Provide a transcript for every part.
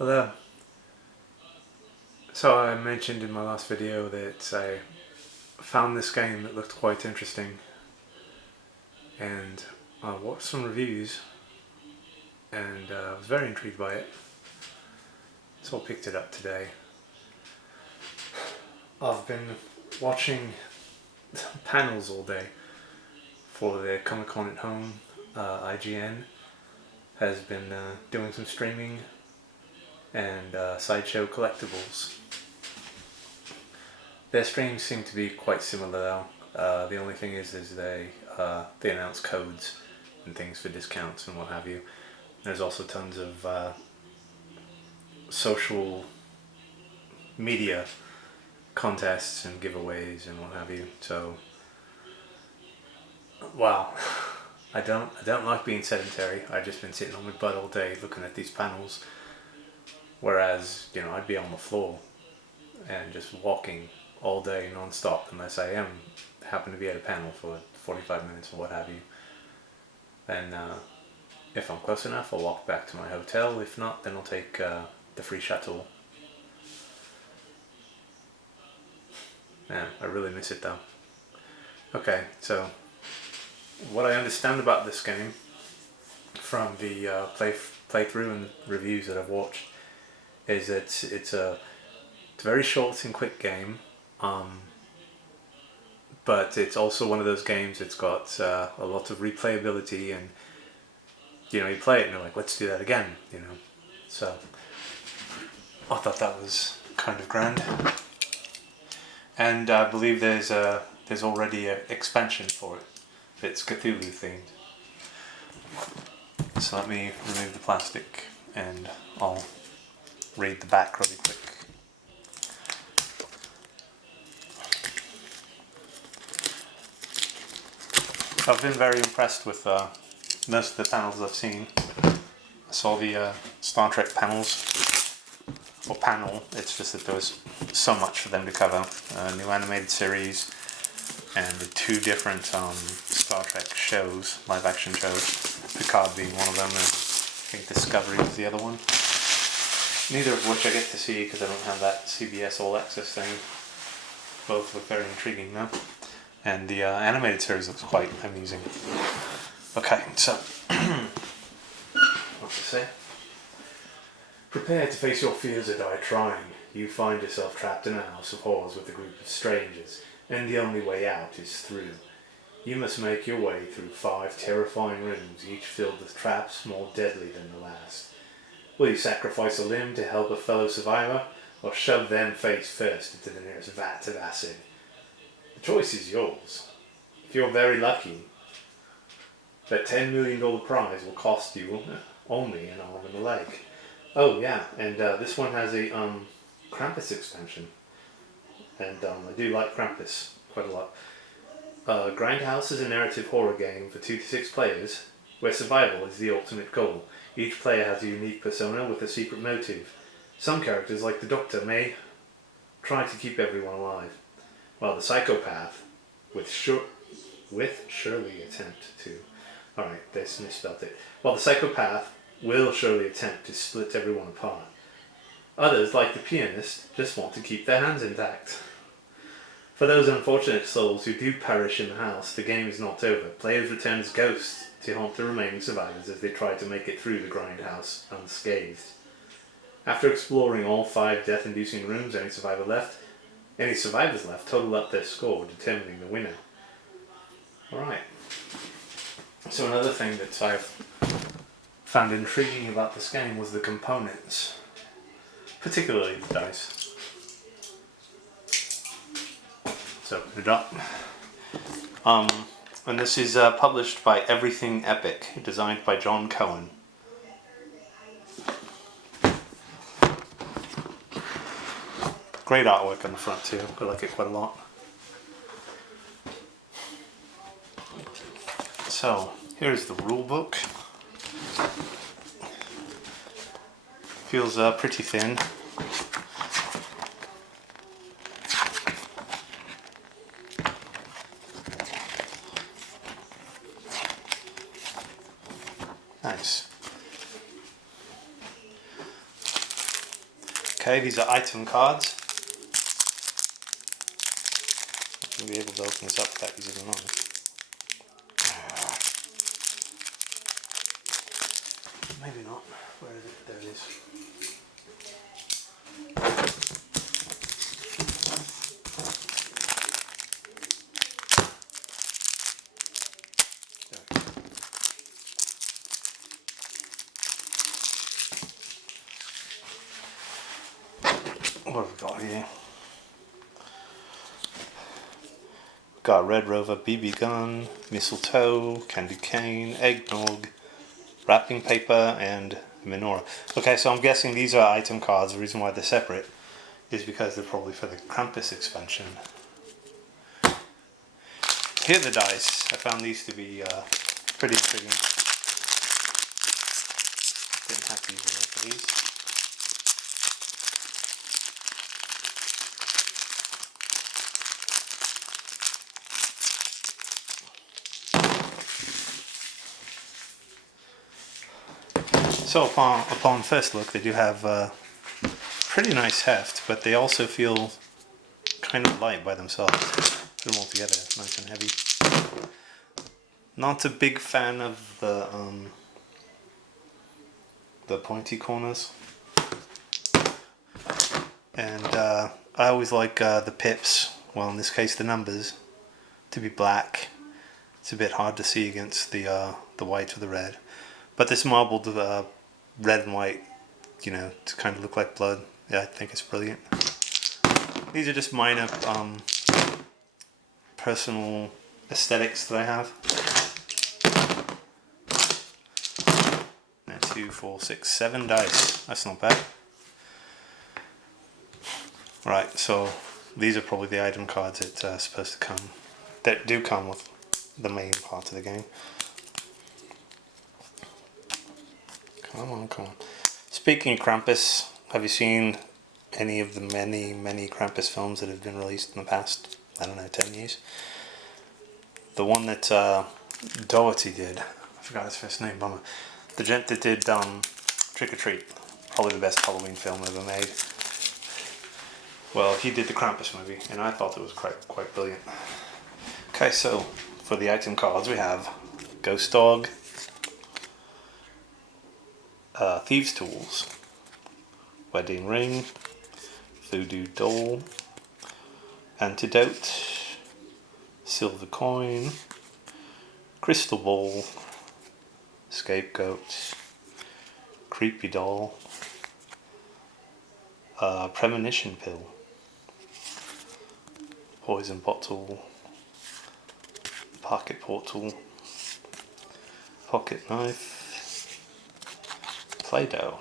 Hello. So I mentioned in my last video that I found this game that looked quite interesting, and I watched some reviews and I was very intrigued by it, so I picked it up today. I've been watching panels all day for the Comic Con at Home. IGN has been doing some streaming and Sideshow Collectibles. Their streams seem to be quite similar though. The only thing is they announce codes and things for discounts and what have you. There's also tons of social media contests and giveaways and what have you. So, wow, I don't like being sedentary. I've just been sitting on my butt all day looking at these panels. Whereas, I'd be on the floor and just walking all day non-stop unless I happen to be at a panel for 45 minutes or what have you. Then if I'm close enough, I'll walk back to my hotel. If not, then I'll take the free shuttle. Man, I really miss it though. Okay, so what I understand about this game from the playthrough and reviews that I've watched is that it's a very short and quick game, but it's also one of those games that's got a lot of replayability, and you play it and you're like, let's do that again, So I thought that was kind of grand, and I believe there's already an expansion for it that's Cthulhu themed. So let me remove the plastic and I'll read the back really quick. I've been very impressed with most of the panels I've seen. I saw the Star Trek panels, or panel, it's just that there was so much for them to cover. New animated series, and the two different Star Trek shows, live action shows, Picard being one of them, and I think Discovery was the other one. Neither of which I get to see because I don't have that CBS All Access thing. Both look very intriguing though. And the animated series looks quite amusing. Okay, so what to say? Prepare to face your fears or die trying. You find yourself trapped in a house of horrors with a group of strangers, and the only way out is through. You must make your way through 5 terrifying rooms, each filled with traps more deadly than the last. Will you sacrifice a limb to help a fellow survivor, or shove them face first into the nearest vat of acid? The choice is yours. If you're very lucky, that $10 million prize will cost you only an arm and a leg. Oh yeah, and this one has a Krampus expansion, and I do like Krampus quite a lot. Grindhouse is a narrative horror game for 2 to 6 players, where survival is the ultimate goal. Each player has a unique persona with a secret motive. Some characters, like the Doctor, may try to keep everyone alive, while the psychopath surely attempt to... Alright, they misspelled it. While the psychopath will surely attempt to split everyone apart. Others, like the pianist, just want to keep their hands intact. For those unfortunate souls who do perish in the house, the game is not over. Players return as ghosts to haunt the remaining survivors as they try to make it through the grindhouse unscathed. After exploring all 5 death-inducing rooms, any survivors left total up their score, determining the winner. Alright. So another thing that I've found intriguing about this game was the components, particularly the dice. So open it up. And this is published by Everything Epic, designed by John Cohen. Great artwork on the front too, I like it quite a lot. So, here's the rule book. Feels pretty thin. Nice. Okay, these are item cards. I'm going to be able to open this up without using a knife. Maybe not. Where is it? There it is. What have we got here? Got Red Rover BB gun, mistletoe, candy cane, eggnog, wrapping paper, and menorah. Okay, so I'm guessing these are item cards. The reason why they're separate is because they're probably for the Krampus expansion. Here are the dice. I found these to be pretty intriguing. Didn't have to use one for these. So upon first look, they do have pretty nice heft, but they also feel kind of light by themselves. Put them all together, nice and heavy. Not a big fan of the pointy corners, and I always like the pips, well in this case the numbers, to be black. It's a bit hard to see against the white or the red, but this marbled red and white, you know, to kind of look like blood. Yeah, I think it's brilliant. These are just minor personal aesthetics that I have. 2, 4, 6, 7 dice. That's not bad. Right, so these are probably the item cards that supposed to come, that do come with the main part of the game. Come on, come on. Speaking of Krampus, have you seen any of the many Krampus films that have been released in the past, I don't know, 10 years? The one that Doherty did, I forgot his first name, bummer. The gent that did Trick or Treat, probably the best Halloween film ever made. Well, he did the Krampus movie, and I thought it was quite brilliant. Okay, so for the item cards we have Ghost Dog, Thieves' Tools, Wedding Ring, Voodoo Doll, Antidote, Silver Coin, Crystal Ball, Scapegoat, Creepy Doll, Premonition Pill, Poison Bottle, Pocket Portal, Pocket Knife, Play-Doh,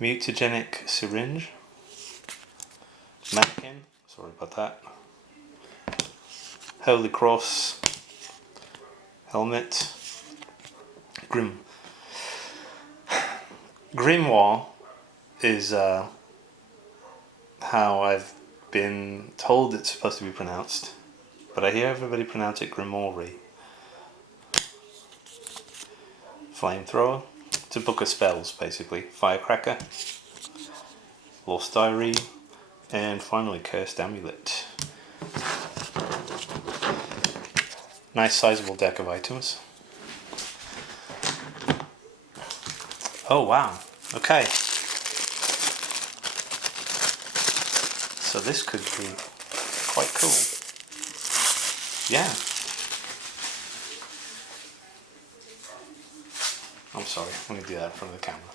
Mutagenic Syringe, Mannequin, sorry about that, Holy Cross, Helmet, Grimoire is how I've been told it's supposed to be pronounced, but I hear everybody pronounce it Grimoire. Flamethrower, it's a book of spells basically. Firecracker, Lost Diary, and finally Cursed Amulet. Nice sizable deck of items. Oh wow, okay. So this could be quite cool. Yeah. I'm sorry, let me do that in front of the camera.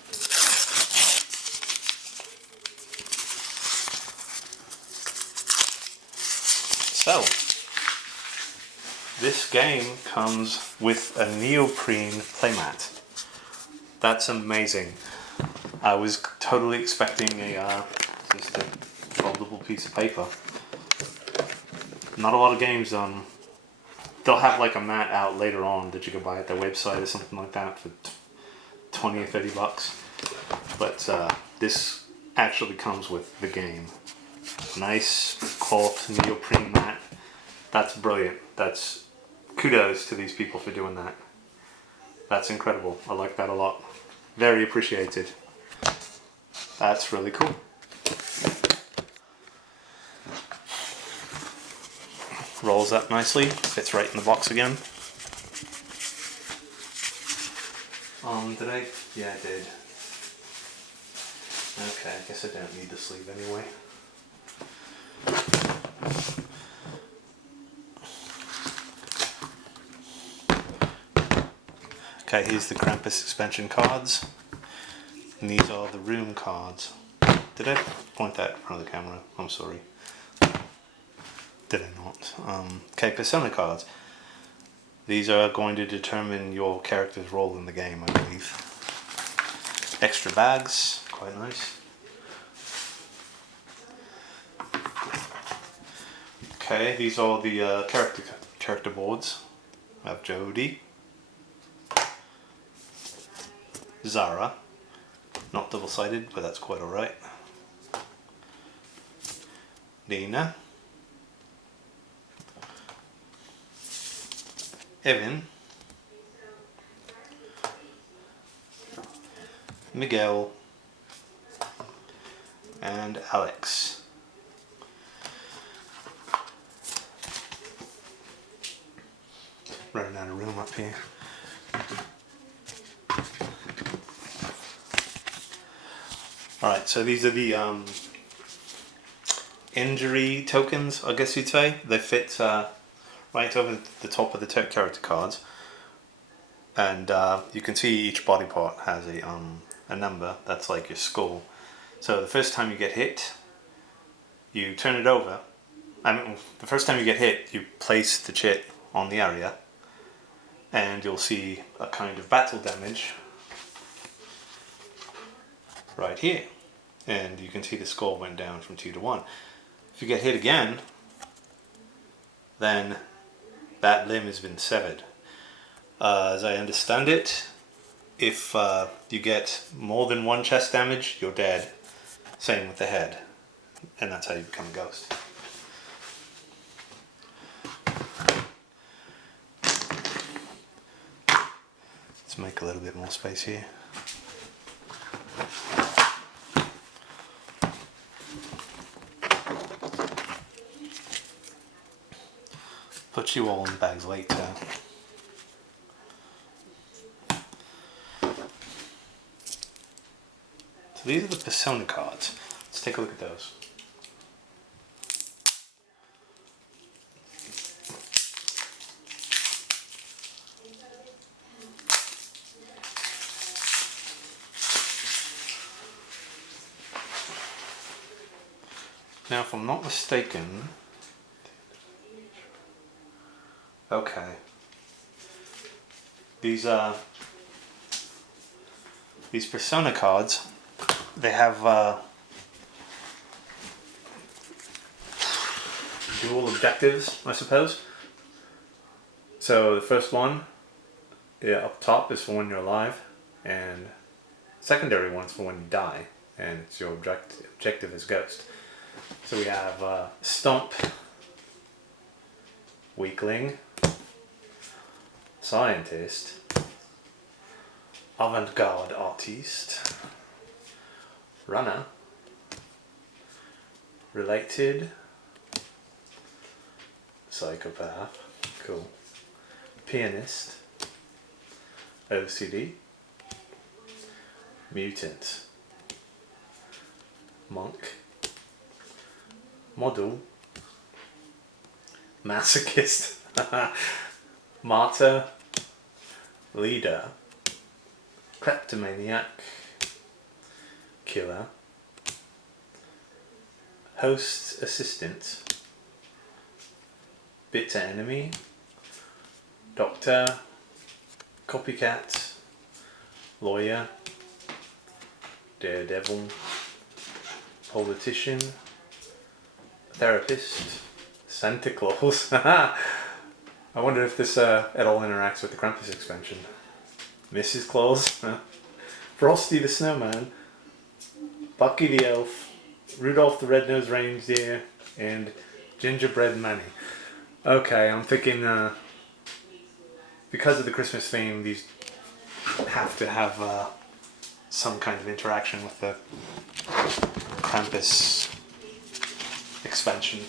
So, this game comes with a neoprene playmat. That's amazing. I was totally expecting just a foldable piece of paper. Not a lot of games, they'll have like a mat out later on that you can buy at their website or something like that for 20 or 30 bucks. But this actually comes with the game. Nice cloth neoprene mat. That's brilliant. That's kudos to these people for doing that. That's incredible. I like that a lot. Very appreciated. That's really cool. Rolls up nicely, fits right in the box again. Did I? Yeah, I did. Okay, I guess I don't need the sleeve anyway. Okay, here's the Krampus expansion cards. And these are the room cards. Did I point that in front of the camera? I'm sorry. Did I not? Okay, Persona cards. These are going to determine your character's role in the game, I believe. Extra bags, quite nice. Okay, these are the character boards. I have Jodie, Zara, not double-sided, but that's quite alright. Nina, Evan, Miguel, and Alex. Running out of room up here. Alright, so these are the injury tokens, I guess you'd say. They fit right over the top of the character cards. And you can see each body part has a number, that's like your skull. So the first time you get hit, you turn it over. The first time you get hit, you place the chit on the area, and you'll see a kind of battle damage right here. And you can see the score went down from 2 to 1. If you get hit again, then that limb has been severed. As I understand it, if you get more than 1 chest damage, you're dead. Same with the head. And that's how you become a ghost. Let's make a little bit more space here. Put you all in bags later. So these are the Persona cards. Let's take a look at those. Now, if I'm not mistaken, okay, these Persona cards, they have dual objectives, I suppose. So the first one, up top, is for when you're alive, and secondary one's for when you die, and it's your objective as Ghost. So we have Stomp, Weakling, Scientist, Avant-Garde Artiste, Runner, Related, Psychopath, cool, Pianist, OCD, Mutant, Monk, Model, Masochist, Martyr, Leader, Kleptomaniac, Killer, Host Assistant, Bitter Enemy, Doctor, Copycat, Lawyer, Daredevil, Politician, Therapist, Santa Claus. I wonder if this at all interacts with the Krampus expansion. Mrs. Claus, Frosty the Snowman, Bucky the Elf, Rudolph the Red-Nosed Reindeer, and Gingerbread Manny. Okay, I'm thinking because of the Christmas theme, these have to have some kind of interaction with the Krampus expansion.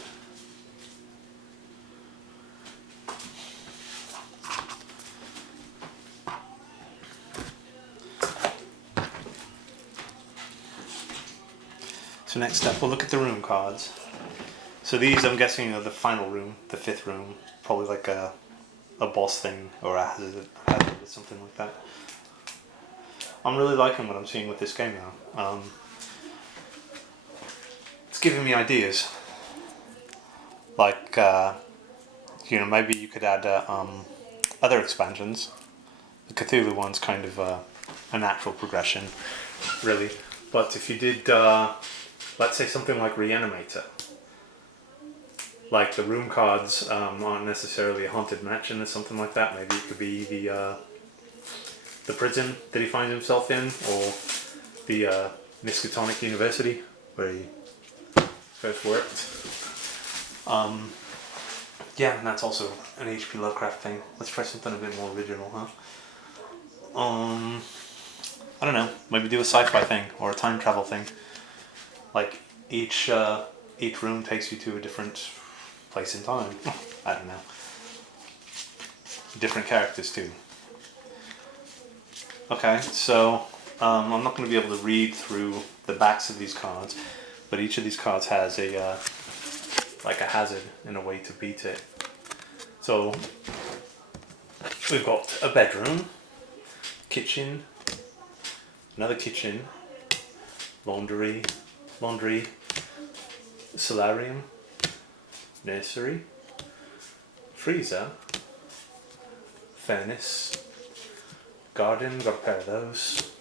So next up, we'll look at the room cards. So these, I'm guessing, are the final room, the 5th room, probably like a boss thing or a hazard or something like that. I'm really liking what I'm seeing with this game now. It's giving me ideas. Like, maybe you could add other expansions. The Cthulhu one's kind of a natural progression, really. But if you did, let's say something like Reanimator, like the room cards aren't necessarily a haunted mansion or something like that. Maybe it could be the prison that he finds himself in, or the Miskatonic University where he first worked. Yeah, and that's also an H.P. Lovecraft thing. Let's try something a bit more original, huh? I don't know. Maybe do a sci-fi thing or a time travel thing. Like each room takes you to a different place in time. I don't know. Different characters too. Okay, so I'm not going to be able to read through the backs of these cards, but each of these cards has a like a hazard and a way to beat it. So we've got a bedroom, kitchen, another kitchen, laundry, solarium, nursery, freezer, furnace, garden, got a pair of those,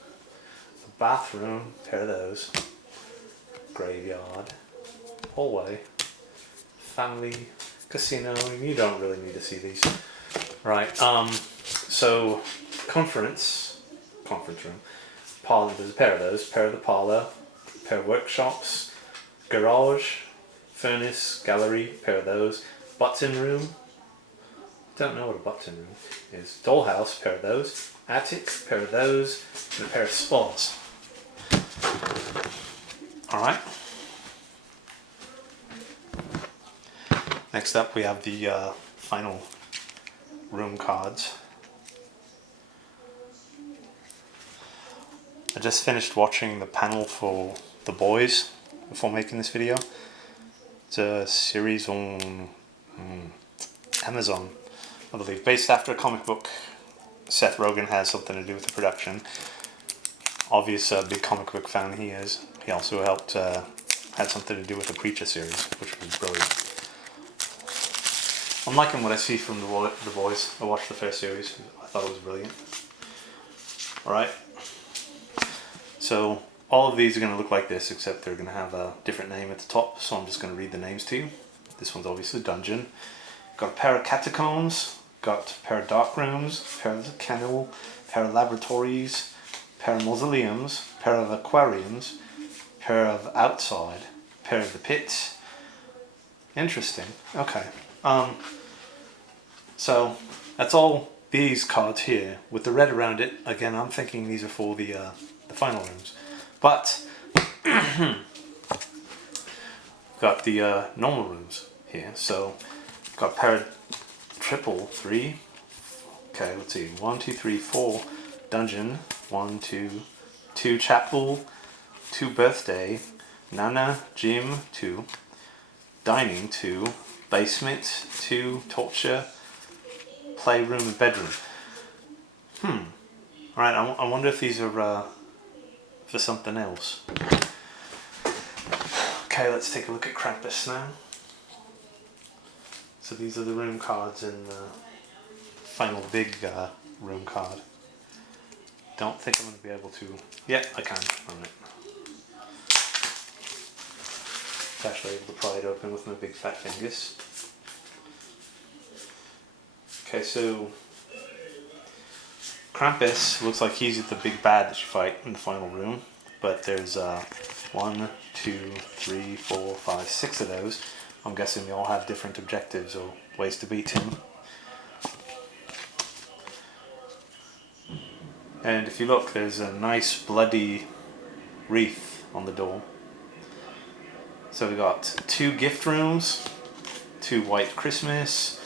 a bathroom, pair of those, graveyard, hallway, family, casino. You don't really need to see these. Right, so conference room, parlor, there's a pair of those, pair of the parlor, pair of workshops, garage, furnace, gallery, pair of those, button room, don't know what a button room is, dollhouse, pair of those, attic, pair of those, and a pair of spas. Alright. Next up we have the final room cards. I just finished watching the panel for The Boys before making this video. It's a series on Amazon, I believe, based after a comic book. Seth Rogen has something to do with the production. Obvious big comic book fan he is. He also helped, had something to do with the Preacher series, which was brilliant. I'm liking what I see from the Boys. I watched the first series. I thought it was brilliant. Alright. So all of these are going to look like this, except they're going to have a different name at the top. So I'm just going to read the names to you. This one's obviously Dungeon. Got a pair of catacombs. Got a pair of dark rooms. A pair of the kennel. A pair of laboratories. A pair of mausoleums. A pair of aquariums. A pair of outside. A pair of the pits. Interesting. Okay. So that's all these cards here with the red around it. Again, I'm thinking these are for the final rooms, but got the normal rooms here. So got a pair of triple three. Okay, let's see. 1, 2, 3, 4 dungeon. 1, 2, 2 chapel. 2 birthday. Nana gym 2. Dining 2. Basement 2. Torture. Playroom and bedroom. Alright, I wonder if these are for something else. Okay, let's take a look at Krampus now. So these are the room cards in the final big room card. Don't think I'm going to be able to... Yeah, I can. Alright. Actually able to pry it open with my big fat fingers. Okay, so Krampus looks like he's the big bad that you fight in the final room, but there's 1, 2, 3, 4, 5, 6 of those. I'm guessing they all have different objectives or ways to beat him. And if you look, there's a nice bloody wreath on the door. So we got 2 gift rooms, 2 white Christmas,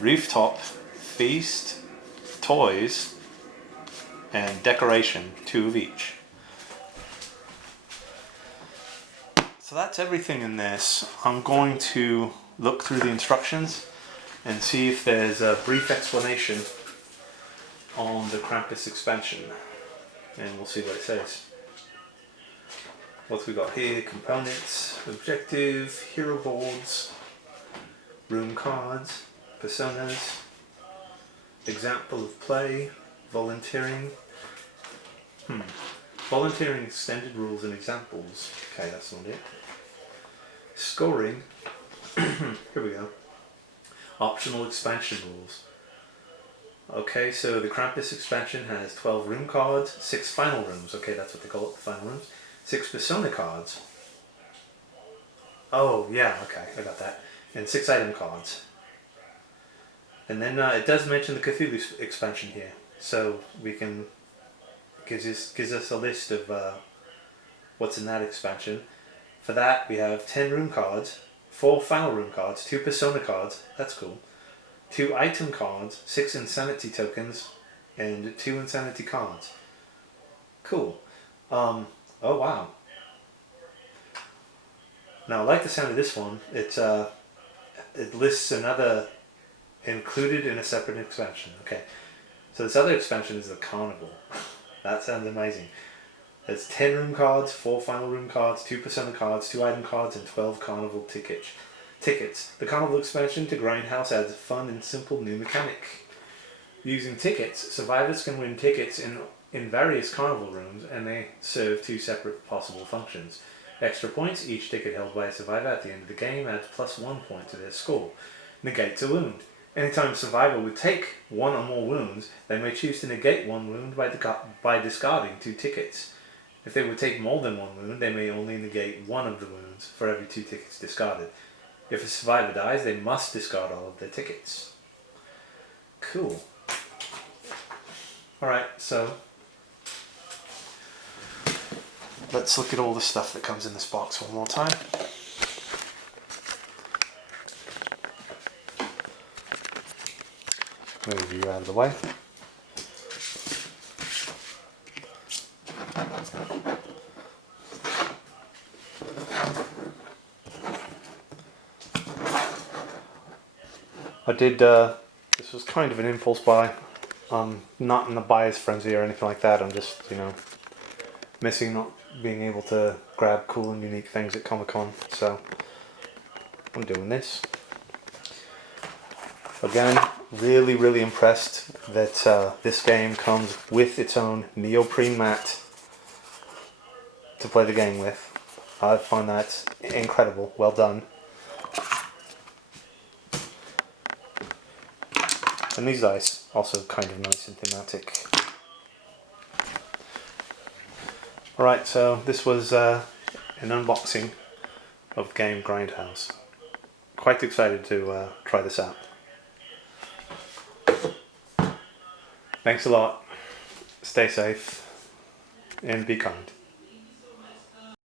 rooftop, feast, toys, and decoration, 2 of each. So that's everything in this. I'm going to look through the instructions and see if there's a brief explanation on the Krampus expansion. And we'll see what it says. What we got here: components, objective, hero boards, room cards, personas, example of play, volunteering. Volunteering extended rules and examples. Okay, that's not it. Scoring. Here we go. Optional expansion rules. Okay, so the Krampus expansion has 12 room cards, 6 final rooms. Okay, that's what they call it, the final rooms. 6 persona cards. Oh, yeah, okay, I got that. And 6 item cards. And then it does mention the Cthulhu expansion here. So we can... gives us a list of what's in that expansion. For that, we have 10 room cards, 4 final room cards, 2 persona cards, that's cool, 2 item cards, 6 insanity tokens, and 2 insanity cards. Cool. Oh wow. Now I like the sound of this one. It lists another included in a separate expansion. Okay, so this other expansion is the Carnival. That sounds amazing. There's 10 room cards, 4 final room cards, 2 persona cards, 2 item cards, and 12 Carnival tickets. The Carnival expansion to Grindhouse adds a fun and simple new mechanic. Using tickets, survivors can win tickets in various Carnival rooms, and they serve 2 separate possible functions. Extra points: each ticket held by a survivor at the end of the game adds +1 point to their score. Negates a wound. Anytime a survivor would take 1 or more wounds, they may choose to negate 1 wound by discarding 2 tickets. If they would take more than 1 wound, they may only negate 1 of the wounds for every 2 tickets discarded. If a survivor dies, they must discard all of their tickets. Cool. Alright, so let's look at all the stuff that comes in this box one more time. Move you out of the way. I did, this was kind of an impulse buy. I'm not in a buyer's frenzy or anything like that. I'm just, missing not being able to grab cool and unique things at Comic-Con. So, I'm doing this. Again, really impressed that this game comes with its own neoprene mat to play the game with. I find that incredible. Well done. And these dice, also kind of nice and thematic. Alright, so this was an unboxing of the game Grindhouse. Quite excited to try this out. Thanks a lot. Stay safe and be kind.